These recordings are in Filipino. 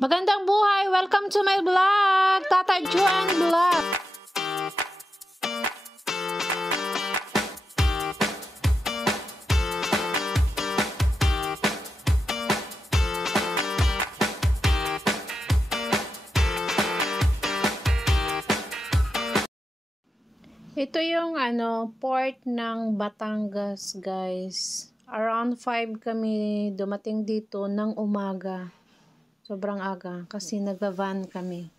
Magandang buhay! Welcome to my vlog! Tata Juan Vlog! Ito yung port ng Batangas, guys. Around 5 kami dumating dito ng umaga. Sobrang aga kasi nagva-van kami.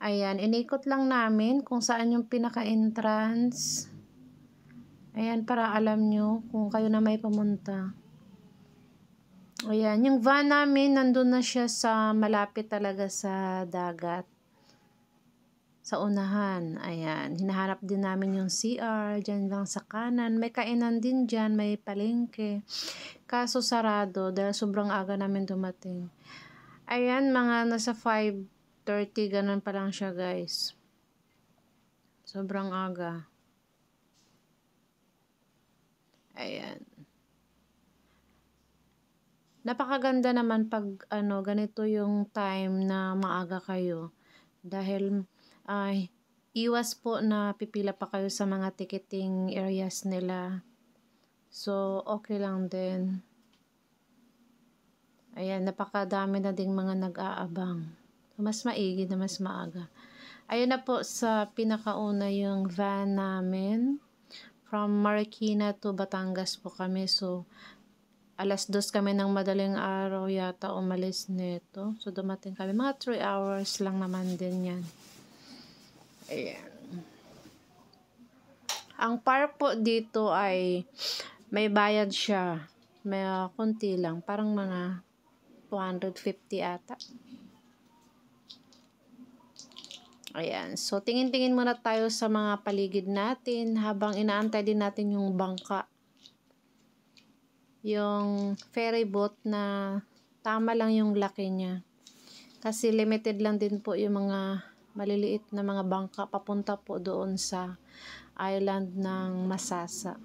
Ayan, inikot lang namin kung saan yung pinaka-entrance. Ayan, para alam nyo kung kayo na may pumunta. Ayan, yung van namin nandun na siya sa malapit talaga sa dagat. Sa unahan, ayan, hinahanap din namin yung CR, dyan lang sa kanan, may kainan din dyan, may palengke, kaso sarado, dahil sobrang aga namin dumating. Ayan, mga nasa 5:30, ganun pa lang siya, guys. Sobrang aga. Ayan. Napakaganda naman pag, ganito yung time na maaga kayo, dahil iwas po na pipila pa kayo sa mga ticketing areas nila. So, okay lang din. Ayan, napakadami na ding mga nag-aabang. So, mas maigi na mas maaga. Ayan na po sa pinakauna yung van namin. From Marikina to Batangas po kami. So, 2:00 kami ng madaling araw yata umalis nito. So, dumating kami. Mga 3 hours lang naman din yan. Ayan. Ang park po dito ay may bayad siya. May konti lang. Parang mga 250 ata. Ayan. So, tingin-tingin muna tayo sa mga paligid natin habang inaantay din natin yung bangka. Yung ferry boat na tama lang yung laki niya. Kasi limited lang din po yung mga maliliit na mga bangka papunta po doon sa island ng Masasa.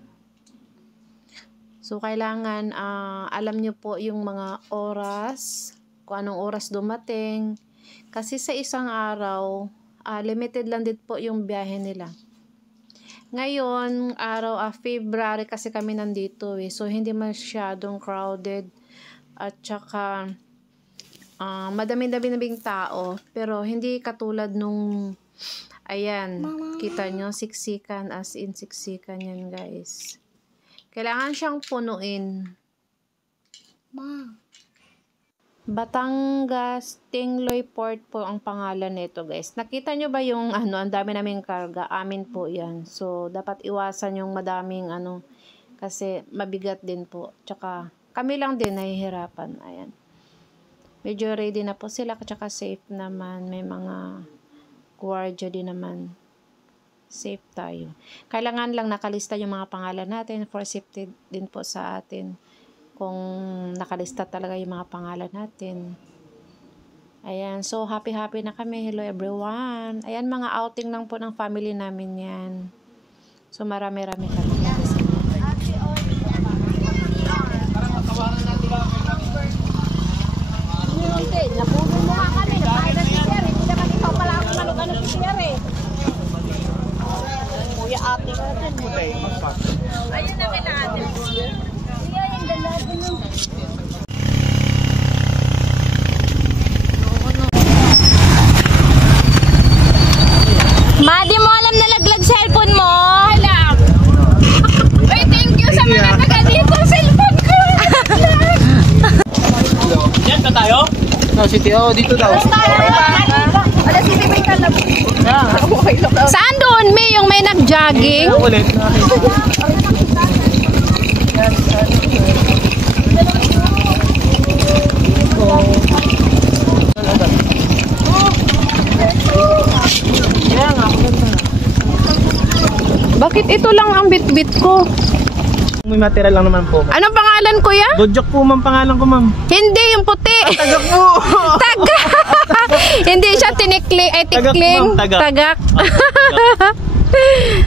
So, kailangan alam nyo po yung mga oras, kung anong oras dumating. Kasi sa isang araw, limited lang din po yung biyahe nila. Ngayon, araw February kasi kami nandito so hindi masyadong crowded at saka madami-daming tao, pero hindi katulad nung, ayan, kita nyo, siksikan, as in siksikan yan, guys. Kailangan siyang punuin. Batangas Tingloy Port po ang pangalan nito, guys. Nakita nyo ba yung, ang dami naming karga? Amin po yan. So, dapat iwasan yung madaming, kasi mabigat din po. Tsaka, kami lang din nahihirapan. Ayan. Medyo ready na po sila, tsaka safe naman. May mga guardia din naman. Safe tayo. Kailangan lang nakalista yung mga pangalan natin for safety din po sa atin. Kung nakalista talaga yung mga pangalan natin. Ayan. So, happy-happy na kami. Hello everyone. Ayan, mga outing lang po ng family namin yan. So, marami-rami kami. Napuno mo nga kami, napakita si Sir, hindi naman ikaw pala ako manugano si Sir eh. Kuya ate ka natin. Ayun na kina ate. Kuya, yung ganda din nun. Ma, di mo alam na laglag cellphone mo? Alam. Ay, thank you sa mga taga dito. Cellphone ko. Diyan ba tayo? No, City. Oh, dito daw. Saan doon, May? Yung may nag-jogging? Ulit. Bakit ito lang ang bit-bit ko? May material lang naman po. Anong pangalan, kuya? Dojok po, ma'am, pangalan ko, ma'am. Hindi, yung puti. Tagak po. Tagak. Hindi siya tinikling, ay tikling. Tagak.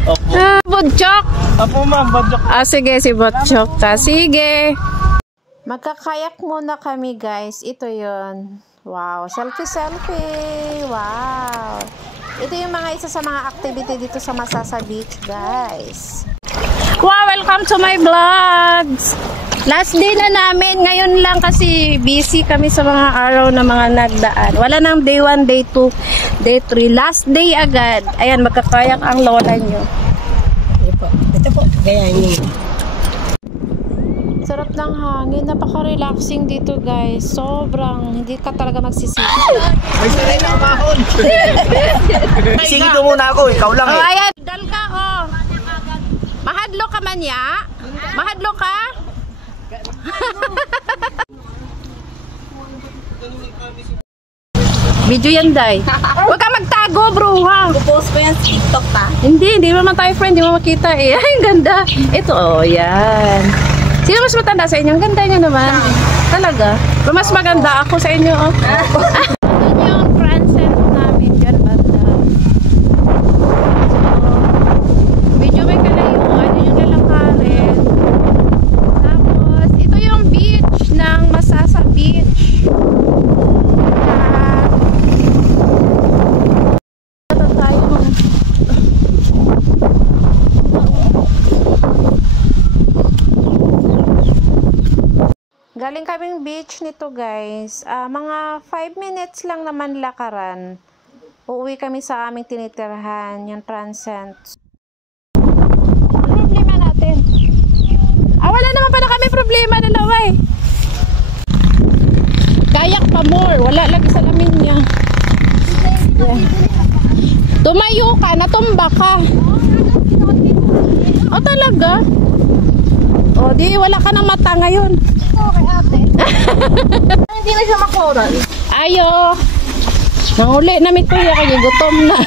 Opo. Butchok. Opo, ma'am, Dojok. Sige, si Butchok. Sige. Magkakayak muna kami, guys. Ito yon. Wow, selfie. Wow. Ito yung mga isa sa mga activity dito sa Masasa Beach, guys. Wow, welcome to my vlogs. Last day na namin. Ngayon lang kasi busy kami sa mga araw na mga nagdaan. Wala nang day 1, day 2, day 3. Last day agad. Ayan, magkakayak ang lola nyo. Ito po, gayahin niyo. Sarap ng hangin. Napaka-relaxing dito, guys. Sobrang, hindi ka talaga magsisisi. May saray na umahon. Sige ko muna ako, ikaw lang Oh, eh. ayan. Dal ka, oh. Mahadlo ka man ya? Mahadlo ka? Video yan, Day. Huwag ka magtago, bro, ha? Post ko yan sa TikTok pa. Hindi naman tayo friend, hindi mo makita eh. Ay, ang ganda. Ito, oh, yan. Sino mas matanda sa inyo? Ang ganda niya naman. Talaga. Mas maganda ako sa inyo, oh. Doon yung transit namin dyan, banda. So, medyo may kalayuan. Yun yung lalakarin. Tapos, ito yung beach ng Masasa Beach. Galing kaming beach nito, guys. Mga 5 minutes lang naman lakaran. Uuwi kami sa aming tinitirhan, yung Transcend. Ano problema natin? Wala naman pala kami problema, dalawa eh. Kayak pa more. Wala lagi sa lamin niya. Yeah. Tumayo ka, natumba ka. Talaga? Di wala ka ng mata ngayon. Okay, ate. Hindi na siya makoral. Ayo. Nanguli na mi kuya kaya gutom na.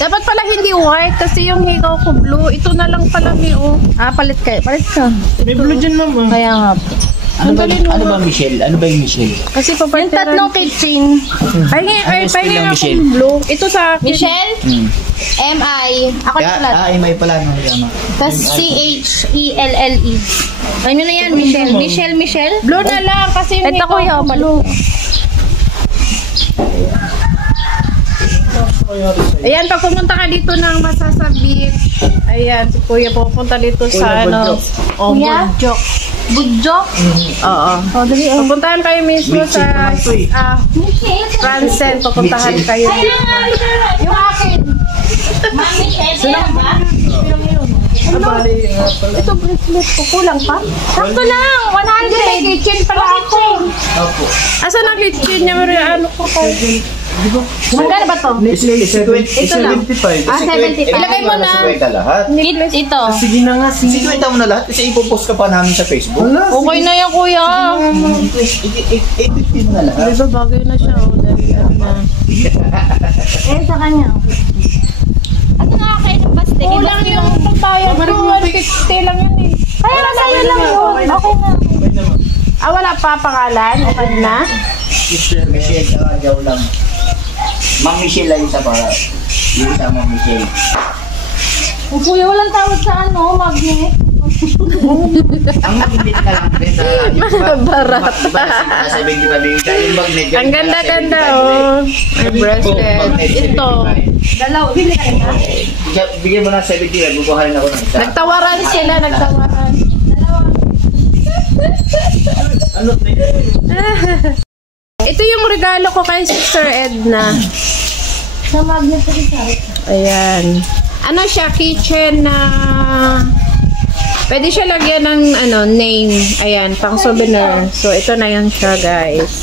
Dapat pala hindi white kasi yung higaw ko blue. Ito na lang pala mi Palit ka. May blue dyan, ma'am. Kaya nga po. Ano ba, Michelle? Ano ba yung Michelle? kasi Yung papartiran. tatlong kitchen. Pahingin spell ng Michelle? akong blue. Ito sa akin. Michelle? M-I. Ako na pala. May pala. No, tama. Tapos C-H-E-L-L-E. Ano na yan, Michelle? Michelle? Blue na lang kasi yung Ito higaw kuya, ko blue. Ayan, pag pumunta ka dito ng Masasa Beach, ayan, si kuya pupunta dito sa Budjok. Kuya? Budjok. Budjok? Oo. Dali. Pupuntahan kayo mismo Mitchell sa naman to eh. Michelle? Transcend. Pupuntahan Mitchell. kayo dito. Yung akin. Ma'am Michelle, yan ba? Ito bracelet ko. Kulang pa? Sakto lang, 100. May kitchen pala ako. Opo. Asa na kitchen niya? Ano ko pa? Magkano ba to? Ito lang. 75. 75. Ilagay mo na. lahat. Ito. Sige na nga. 50 mo na lahat kasi ipopost ka pa namin sa Facebook. Okay na yan, kuya. 850 mo na lahat. Diba bagay na siya? Dahil na. Sa kanya. Ano nga kayo ng baste? Kulang yung pagbayad ko. 150 lang yun eh. Kaya na sa'yo lang yun. Okay na. Wala pa pangalan? Okay na? Michelle, jaw lang. Ma'am Michelle lang isa para. Yung isa Ma'am Michelle. Kuya, walang tawag sa magnet. Ang mag-invit ka lang rin na Barat. Nasa 75 yung magnet. Ang ganda-ganda oh. May bracelet. Ito. Dalaw, bili ka na. Bigyan mo na 70, bubuhayin ako ng isa. Nagtawaran sila, nagtawaran. Ano? Ito yung regalo ko kay Sister Edna. Sa magnet ko sa Ayan. Ano siya, kitchen na... Pwede siya lagyan ng name. Ayan, pang souvenir. So, ito na yun siya, guys.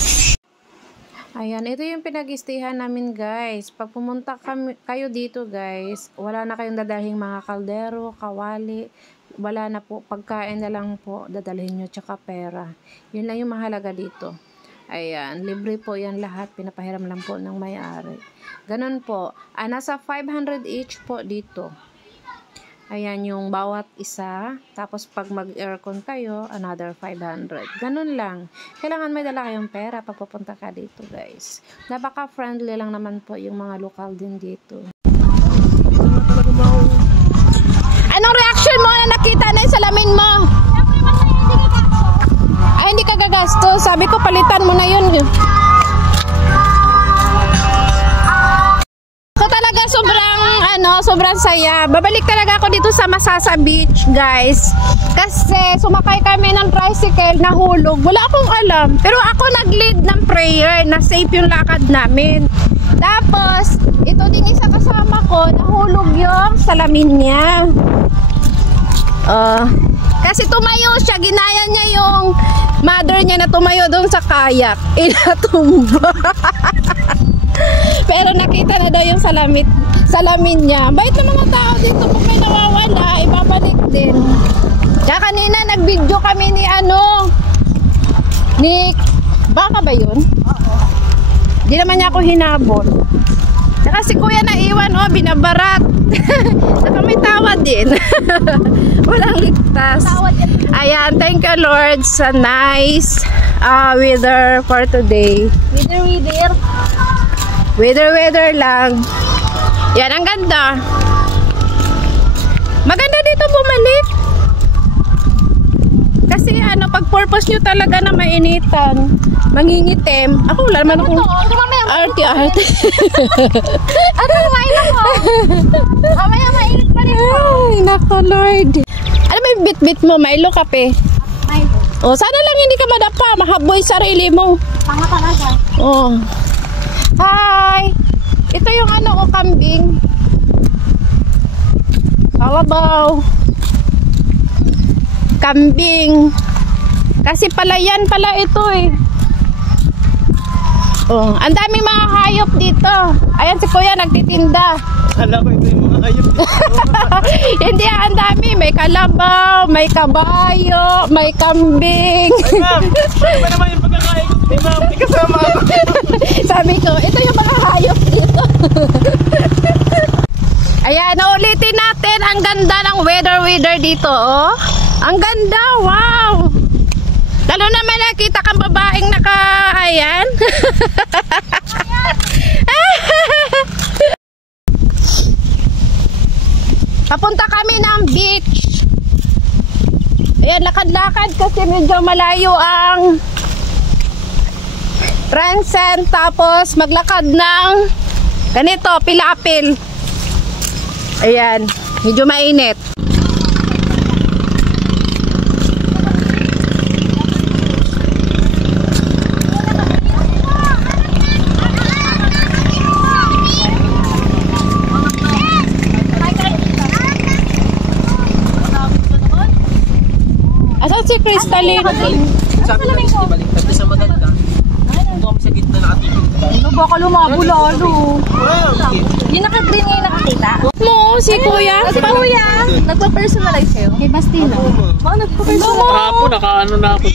Ayan, ito yung pinag-istihan namin, guys. Pag pumunta kayo dito, guys, wala na kayong dadalhin mga kaldero, kawali. Wala na po. Pagkain na lang po dadalhin nyo, tsaka pera. Yun lang yung mahalaga dito. Ayan, libre po yan lahat. Pinapahiram lang po ng may-ari. Ganun po. Nasa 500 each po dito. Ayan yung bawat isa. Tapos pag mag-aircon kayo, another 500. Ganun lang. Kailangan may dala kayong pera pag pupunta ka dito, guys. Napaka-friendly lang naman po yung mga lokal din dito. Anong reaction mo na nakita na yung salamin mo? Siyempre masaya. gastos. Sabi ko, palitan mo na yun. So talaga sobrang saya. Babalik talaga ako dito sa Masasa Beach, guys. Kasi sumakay kami ng tricycle, nahulog. Wala akong alam. Pero ako nag-lead ng prayer na safe yung lakad namin. Tapos, ito din isa kasama ko, nahulog yung salamin niya. Kasi tumayo siya, ginaya niya yung mother niya na tumayo doon sa kayak. Inatumba. Pero nakita na daw yung salamin niya. Bait na mga tao dito, kung may nawawala, ibabalik din. Kaya kanina nag-video kami ni baka ba yun? Di naman niya ako hinabol. Saka si kuya naiwan, binabarat. Saka may tawa din. Walang ligtas. Ayan, thank you Lord sa nice weather for today. Weather lang. Yan, ang ganda. Maganda dito bumalik. Kasi pag purpose nyo talaga na mainitan, mangingitim. Ako wala naman akong arte. Ano, kumain ako. Mamaya mainit pa rin ako. Ay, nako Lord. Ano may bit-bit mo? Milo kape? Milo. Sana lang hindi ka madapa. Mahaboy sarili mo. Tanga talaga. Hi! Ito yung kambing. Kalabaw. Kambing. Kasi palayan pala ito eh. Ang daming mga hayop dito. Ayan si kuya nagtitinda. Alam ko ito yung mga hayop. Hindi, ang dami. May kalabaw, may kabayo, may kambing. Ay ma'am, ano ba naman yung pagkakain? Ay ma'am, di kasama ako. Sabi ko, ito yung mga hayop dito. Ayan, naulitin natin. Ang ganda ng weather dito, oh. Ang ganda, wow. Lalo naman nakita kang babaeng ayan. Papunta kami ng beach. Ayan, lakad-lakad kasi medyo malayo ang transcend. Tapos maglakad ng ganito, pilapil. Ayan, medyo mainit. Asan si Crystalline? Sabi lang, baliktad ka sa maganda. Ito kami sa gitna nakatingin. Ano, baka lumabo lalo. Wow! Yung naka-green ngayon nakakita. Mo, si Kuya? Si Kuya, nagpa-personalize sa'yo. Kay Bastino. Nagpa-personalize. Hapon, nakaano na ako.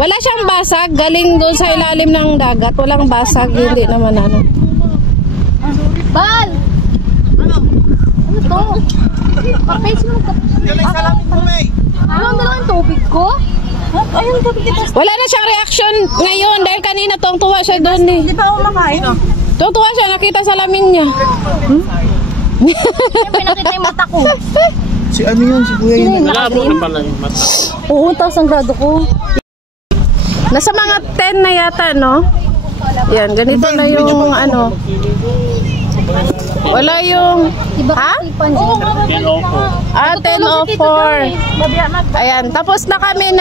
Wala siyang basag. Galing doon sa ilalim ng dagat. Walang basag. Hindi naman Bal! Ano to? Pa-face mo ka. Ano na lang yung tubig ko? Ayun, tubig dito. Wala na siyang reaction ngayon dahil kanina tuwa siya doon eh. Hindi pa ako makain. Tuwa siya, nakita sa lamin niya. Siyempre nakita yung mata ko. Si ano yun? Si Kuya yun. Malabo na pala yung mata. Oo, taas ang grado ko. Nasa mga 10 na yata, no? Yan, ganito na yung wala yung... Ha? Oo, 10:04. Ayan, tapos na kami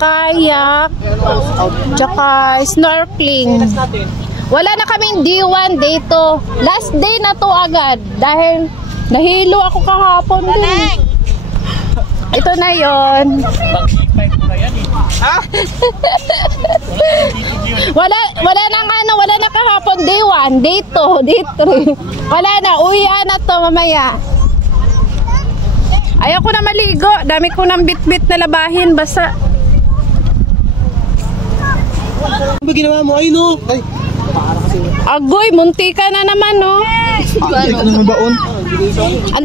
kayak, tsaka snorkeling. Wala na kaming D1, day 2. Last day na to agad dahil nahilo ako kahapon din. Ito na yon. wala na kahapon day 1, day 2, day 3. Wala na, uwian na to mamaya. Ayaw ko na maligo, dami ko ng bit-bit na labahin, basa. Ano ba ginawa mo? Ay no! Ay! Agoy, munti ka na naman, no? Ito naman baon? Ang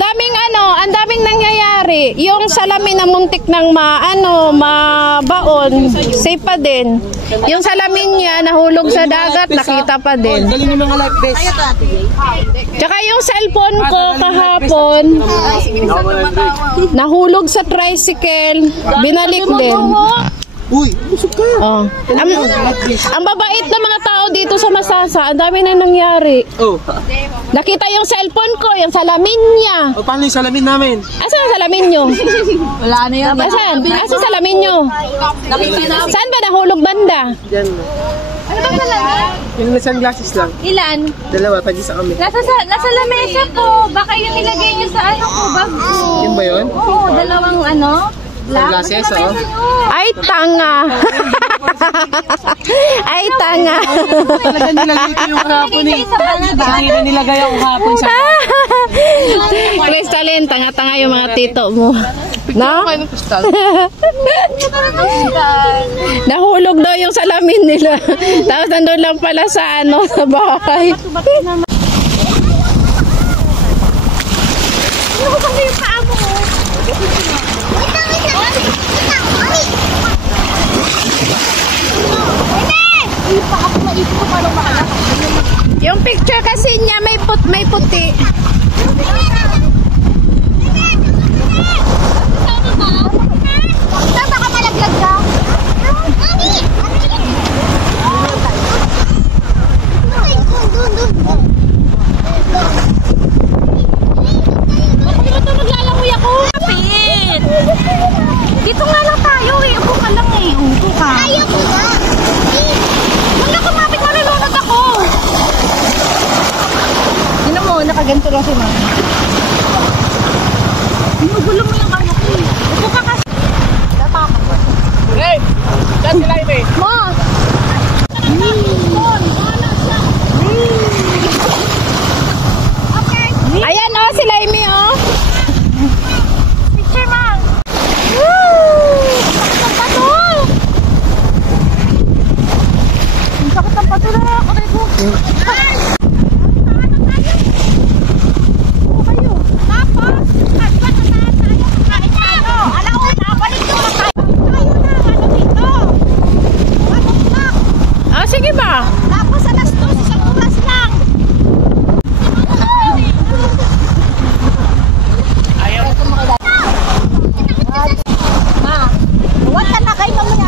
daming nangyayari. Yung salamin na muntik ng mabaon, safe pa din. Yung salamin niya nahulog sa dagat, nakita pa din. Galing yung mga life vest. Tsaka yung cellphone ko kahapon, nahulog sa tricycle, binalik din. Uy, busog ka. Oh. Ang babait na mga tao dito sa Masasa, ang dami na nangyari. Oh. Nakita yung cellphone ko, yung salamin niya. O, paano yung salamin namin? Asan ang salamin nyo? Wala na yan. Asan? Asan salamin nyo? Saan ba nahulog banda? Diyan. Ano ba talaga? Yung sunglasses lang. Ilan? Dalawa, tag-isa kami. Nasa lamesa po. Baka yung nilagay niyo sa ano ko, bag ko. Yun ba yun? Oo, dalawang ano. Sunglasses, oh. Ay, tanga. Ay, tanga. Talaga nilagay ko yung hapon eh. Kanina nilagay ako hapon sa... Crystalline, tanga-tanga yung mga tito mo. No? Nahulog daw yung salamin nila. Tapos nandun lang pala sa ano, sa bahay. Yung picture kasi niya may puti. Baka malaglag ka. Bakit ito naglalangoy ako? Kapit! Dito nga lang tayo eh. Upo ka lang eh. Upo ka. Ayaw ko nga. Huwag na kumapit, malulunod ako. Yun mo, nakaganto lang si mama. Ginugulo mo yung ano ko eh. Upo ka kasi. Hey! Diyan sila eh. Ma! Ayan oh, si Laimi oh. Picture, ma! Ang sakit ng pato na ako tayo ko. Tapos, at ba na tayo kakain tayo? Alauna, balik ko na tayo. Tayo na, ano dito? Ano na? Ah, sige ba? Tapos alas 2, isang oras lang. Ma, huwag ka na kayo mamaya.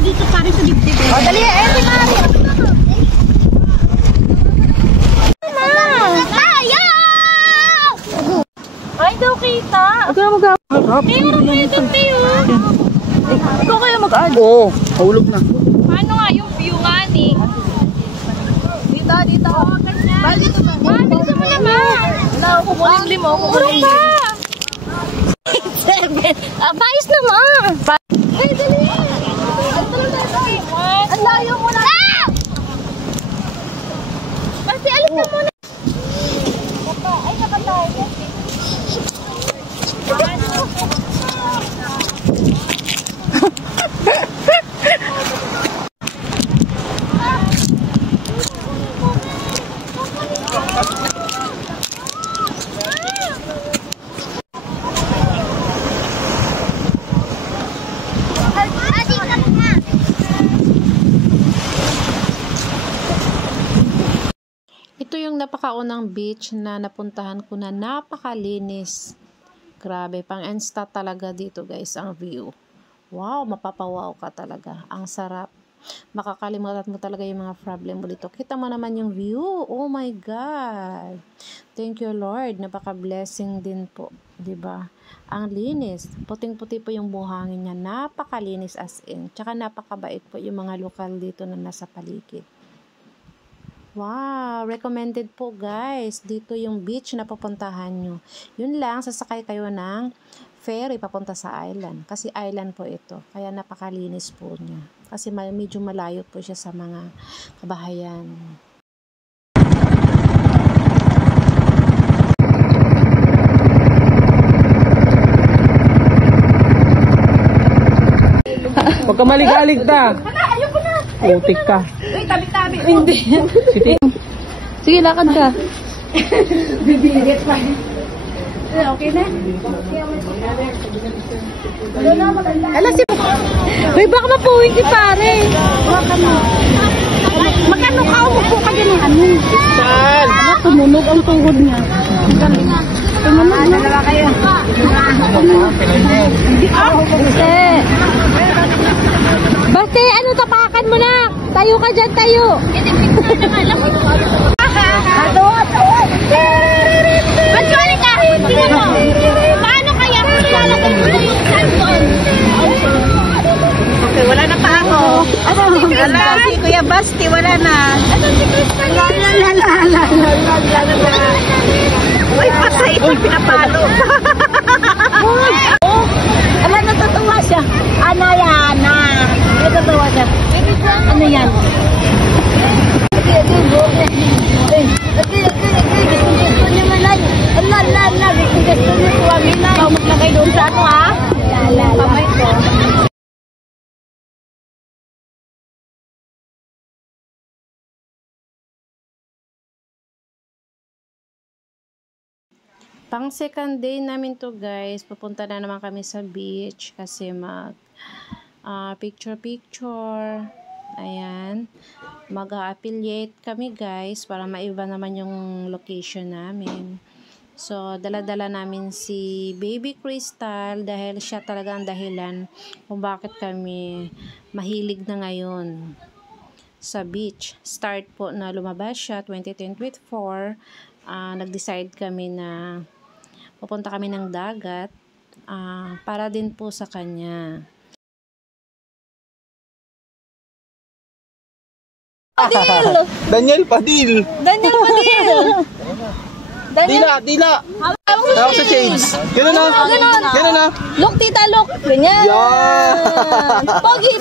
Dito pare sa dibdib. O, dali, si Mari. Tayo! Ay, daw kita. Meron mo yung tayo. Ikaw kayo mag-add. Oo, hahulog na. Paano nga yung view nga ni? Dito. Bal, dito ba? Dito mo naman. Wala, kumulim-lim mo. Kumulim ka. 7. Bayos naman. Ay, dali. Ang layo mo na. Basti, alis na muna. Ay, nakatayo. Ito yung napakaunang beach na napuntahan ko na napakalinis. Grabe, pang insta talaga dito guys ang view. Wow, mapapawaw ka talaga. Ang sarap. Makakalimutan mo talaga yung mga problem mo dito. Kita mo naman yung view. Oh my God. Thank you Lord. Napaka-blessing din po. 'Di ba? Ang linis. Puting-puti po yung buhangin niya. Napakalinis as in. Tsaka napakabait po yung mga lokal dito na nasa paligid. Wow, recommended po guys. Dito yung beach na pupuntahan nyo. Yun lang, sasakay kayo ng ferry papunta sa island. Kasi island po ito. Kaya napakalinis po niya. Kasi medyo malayo po siya sa mga kabahayan. Huwag ka maligalig ta. Putik ka. Uy, tabi-tabi. Hindi. Sige, lakad ka. Bibilis pa. Okay na? Alas si... Uy, baka mapuwing si pare. Magkano ka? Umupo ka dyan eh. Ano? Saan? Tumunog ang tuhod niya. Dalawa kayo. Basta, ano, tapakan mo na. Tayo ka dyan, tayo. Magsuali ka. Tingnan mo. Paano kaya kung ilalagay mo yung sandon? Okay, wala na pa ako. Wala, si Kuya Basti, wala na. Uy, pasay ito, pinapalo. Ala, natutuwa siya. Ano yan, natutuwa siya. Ano yan? Maglagay doon sa ano, ha? Kamay ko. Pang second day namin to guys, pupunta na naman kami sa beach kasi mag picture. Ayan. Mag-affiliate kami guys para maiba naman yung location namin. So, dala-dala namin si Baby Crystal dahil siya talaga ang dahilan kung bakit kami mahilig na ngayon sa beach. Start po na lumabas siya 2024. Nag-decide kami na pupunta kami ng dagat para din po sa kanya. Daniel Padil. Daniel Padil. Dila. Ako sa shades. Ganun na. Ganun na. Look, tita, look. Ganyan. Yeah. Pogi.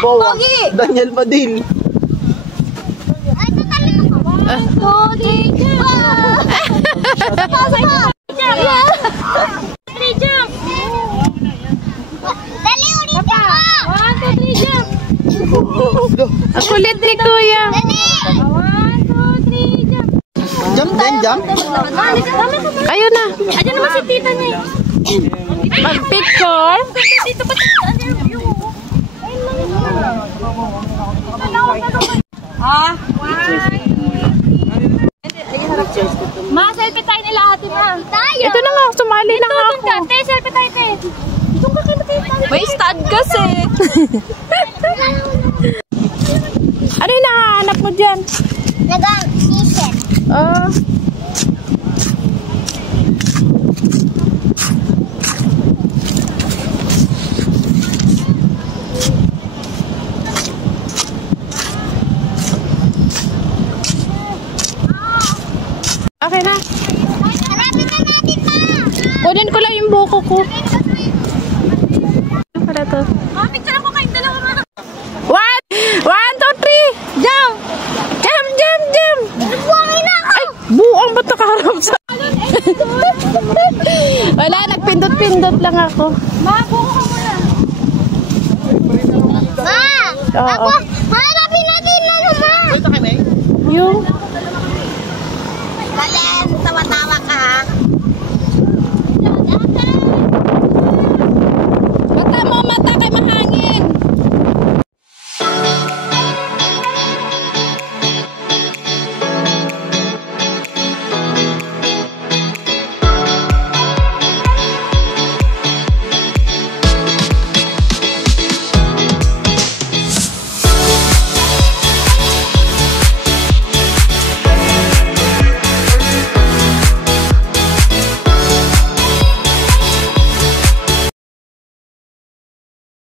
Pogi. Daniel Padil. Ang kulit ni Kuya. Jump din, jump. Ayun na. Ayan naman si tita niya. Mag-picture. Dito pa. Ma, selfie tayo nila ate ma. Tayo. Ito na nga, sumali na nga ako. Te, selfie tayo te. Itong kakita tayo. May stud kasi. Ano yung nahanap mo dyan? Nag-season. Oh. Okay na. Hanapin na natin ma. Kunin ko lang yung buko ko. Ano pala to? Picture ako kayong dalawa ma. 1, 2, 3, jump! Jump! Buwangin na ako. Ay, buang ba't nakaharap sa... Wala, nagpindot-pindot lang ako. Ma, buko ka muna. Ma, Oo. hanapin natin na naman. Yung...